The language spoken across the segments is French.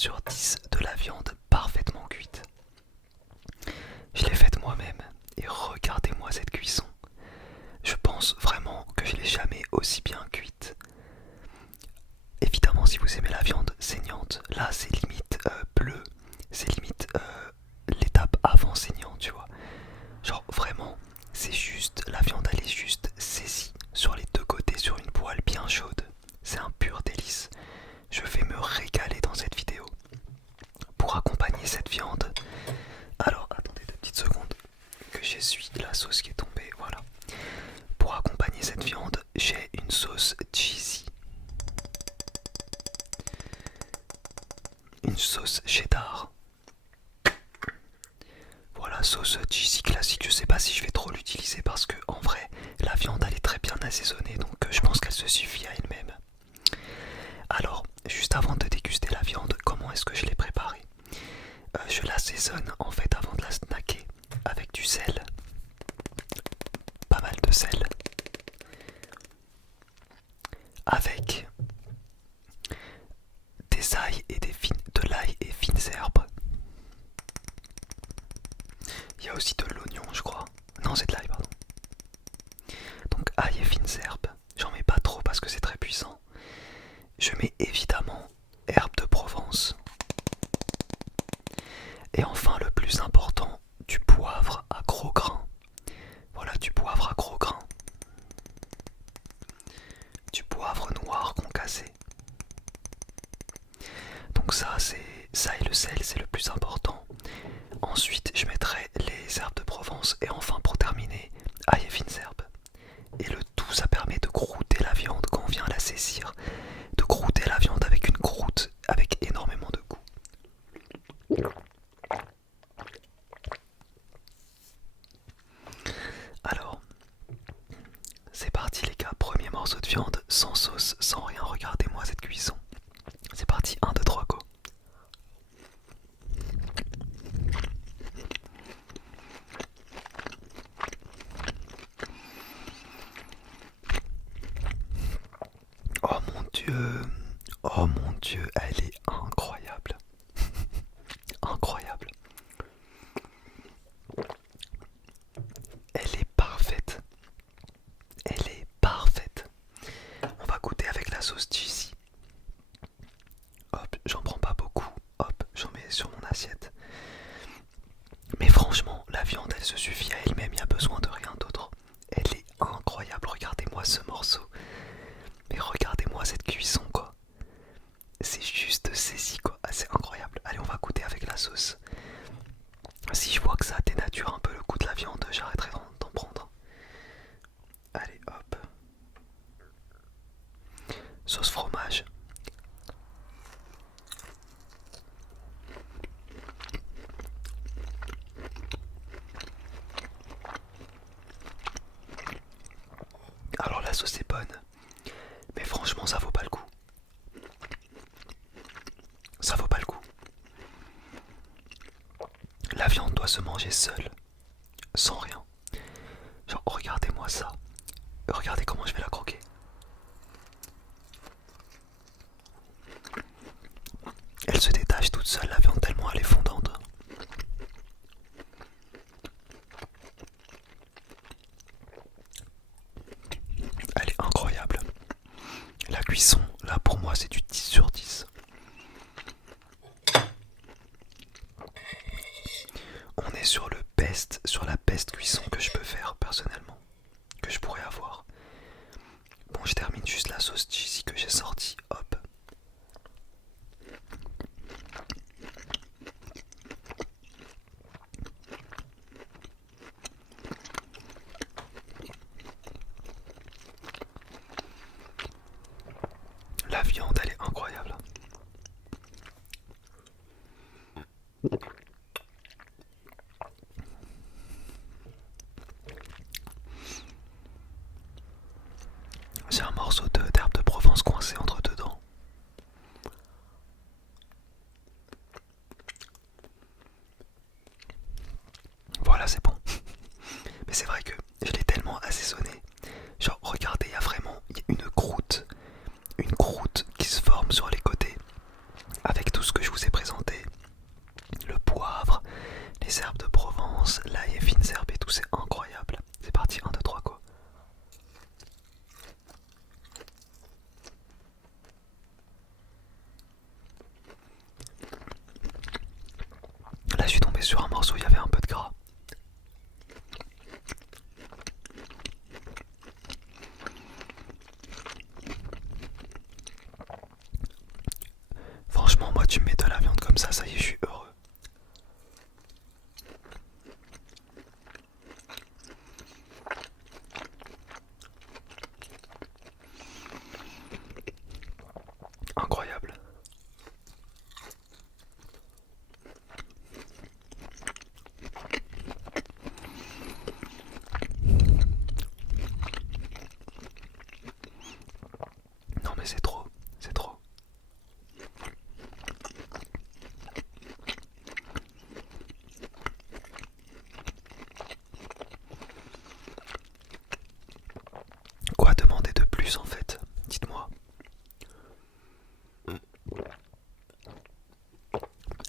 sur 10 de la viande parfaitement cuite. Je l'ai faite moi-même et regardez-moi cette cuisson. Je pense vraiment que je l'ai jamais aussi bien cuite. Évidemment, si vous aimez la viande saignante, là c'est limite bleu, c'est limite l'étape avant saignant, tu vois. Genre vraiment, c'est juste, la viande elle est juste saisie sur les deux côtés sur une poêle bien chaude. C'est un pur délice. Je vais me régaler dans cette vidéo. Pour accompagner cette viande, alors attendez 2 petites secondes que j'essuie la sauce qui est tombée, voilà. Pour accompagner cette viande, j'ai une sauce cheesy. Une sauce cheddar. Voilà, sauce cheesy classique. Je sais pas si je vais trop l'utiliser parce que en vrai, la viande elle est très bien assaisonnée, donc je pense qu'elle se suffit à elle-même. Alors, juste avant de déguster la viande, comment est-ce que je l'ai préparée? Je l'assaisonne en fait avant de la snacker avec du sel, pas mal de sel, avec des ail et de l'ail et fines herbes. Il y a aussi de l'oignon, je crois. Non, c'est de l'ail, pardon. Donc ail et fines herbes. J'en mets pas trop parce que c'est très puissant. Je mets évidemment herbes de Provence. Et enfin, le plus important, du poivre à gros grains. Voilà, du poivre à gros grains. Du poivre noir concassé. Donc ça et le sel, c'est le plus important. Ensuite, je mettrai les herbes de Provence et enfin pour terminer, ail et fines herbes. Et le tout, ça permet de croûter la viande quand on vient la saisir, de croûter la viande avec une croûte avec énormément de goût. Alors, c'est parti les gars, premier morceau de viande, sans sauce, sans rien, regardez-moi cette cuisson. C'est parti, 1, 2, 3, go. Oh mon dieu, elle est incroyable. Incroyable. Elle est parfaite. Elle est parfaite. On va goûter avec la sauce cheesy. Hop, j'en prends pas beaucoup. Hop, j'en mets sur mon assiette. Mais franchement, la viande, elle se suffit à elle-même. Il n'y a besoin de rien d'autre. Elle est incroyable. Regardez-moi ce morceau. Mais regardez-moi cette cuisson, quoi. C'est juste saisi, quoi. Ah, c'est incroyable. Allez, on va goûter avec la sauce. Si je vois que ça dénature un peu le goût de la viande, j'arrêterai d'en prendre. Allez, hop. Sauce fromage. Alors la sauce est bonne, mais franchement ça vaut pas le coup. Ça vaut pas le coup. La viande doit se manger seule, sans rien. Genre regardez-moi ça. Regardez comment je vais la croquer. Elle se détache toute seule la viande tellement elle est fondante. Elle est incroyable. La cuisson, là pour moi c'est du 10 sur 10. On est sur sur la best cuisson que je peux faire personnellement, que je pourrais avoir. Bon, je termine juste la sauce cheesy que j'ai sortie, hop. La viande, elle est incroyable. J'ai un morceau d'herbe de Provence coincé entre deux dents. Voilà, c'est bon. Mais c'est vrai que je l'ai tellement assaisonné. Genre, regardez, il y a vraiment une croûte qui se forme sur les côtés avec tout ce que je vous ai sur un morceau il y avait un peu de gras. Franchement, moi tu me mets de la viande comme ça y est, je suis heureux. Incroyable. Non mais c'est trop, c'est trop. Quoi demander de plus en fait? Dites-moi.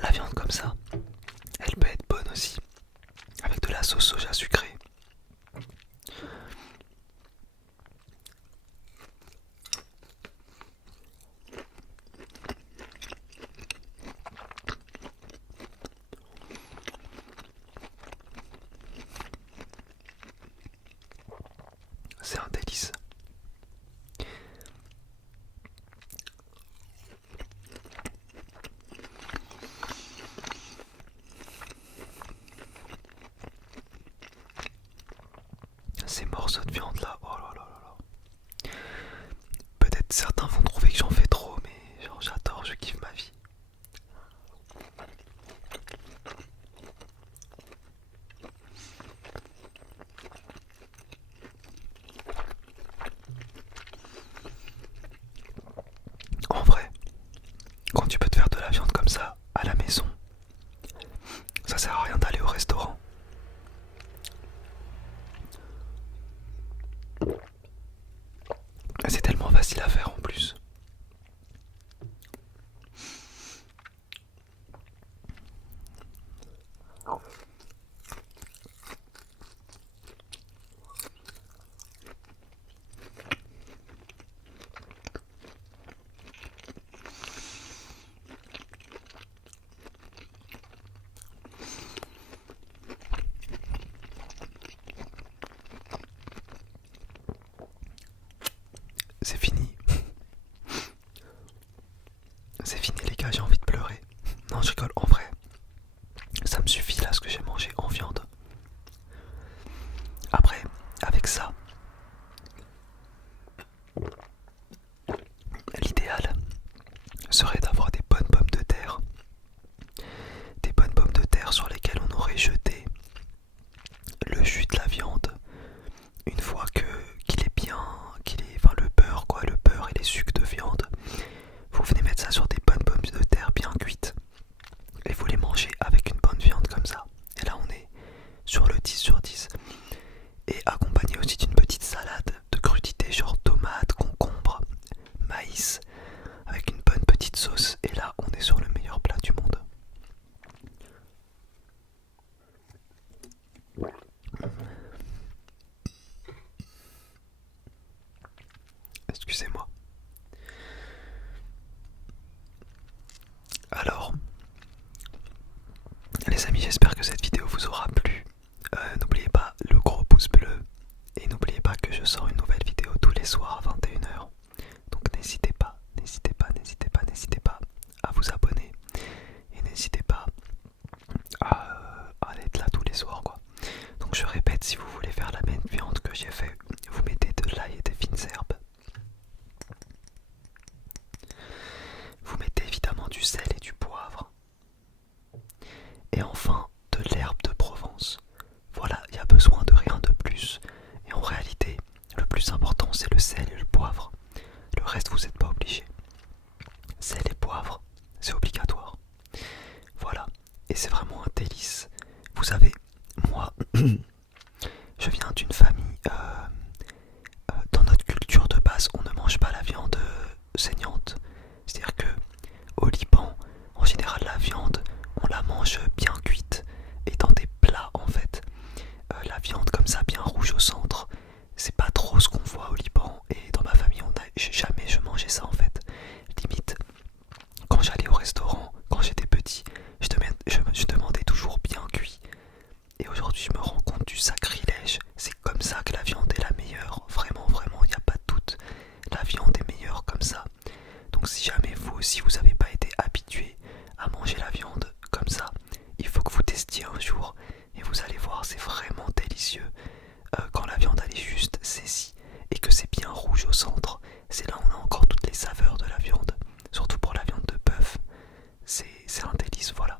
La viande comme ça, elle peut être bonne aussi, avec de la sauce soja sucrée. C'est un délice. Ces morceaux de viande là, oh là là là là. Peut-être certains vont trouver que j'en fais trop, mais genre j'adore, je kiffe ma vie. En vrai, quand tu peux te faire de la viande comme ça à la maison, ça sert à rien d'aller au restaurant. C'est tellement facile à faire en plus. C'est fini. C'est fini les gars, j'ai envie de pleurer. Non, je rigole, en vrai. Ça me suffit là ce que j'ai mangé en viande. Après, avec ça, l'idéal serait d'avoir des bonnes pommes de terre. Des bonnes pommes de terre sur lesquelles on aurait jeté le jus de la viande. Une fois qu'il est bien, enfin le beurre quoi, le beurre et les sucs de viande. Vous venez mettre ça sur des bonnes pommes de terre bien cuites. Et vous les mangez avec une bonne viande comme ça. Et là on est sur le 10 sur 10. Et accompagné aussi d'une petite salade de crudités genre tomates, concombres, maïs, avec une bonne petite sauce. Et là on est sur le meilleur plat du monde. Excusez-moi. Alors, les amis, j'espère que cette vidéo vous aura plu. N'oubliez pas le gros pouce bleu. Et n'oubliez pas que je sors une nouvelle vidéo tous les soirs à 21h. Donc n'hésitez pas, n'hésitez pas, n'hésitez pas, n'hésitez pas à vous abonner. Et n'hésitez pas à être là tous les soirs quoi. Donc je répète, si vous voulez faire la même viande que j'ai fait, vous mettez de l'ail et des fines herbes. Vous mettez évidemment du sel et du poivre. Et enfin de l'herbe de Provence. Voilà, il n'y a besoin de rien de plus. Et en réalité, le plus important c'est le sel et le poivre. Le reste vous n'êtes pas obligé. Sel et poivre, c'est obligatoire. Voilà, et c'est vraiment un délice. Vous savez, moi, je viens d'une famille, dans notre culture de base, on ne mange pas la viande saignante. C'est-à-dire que au Liban, en général, la viande, on la mange bien cuite. délice, voilà.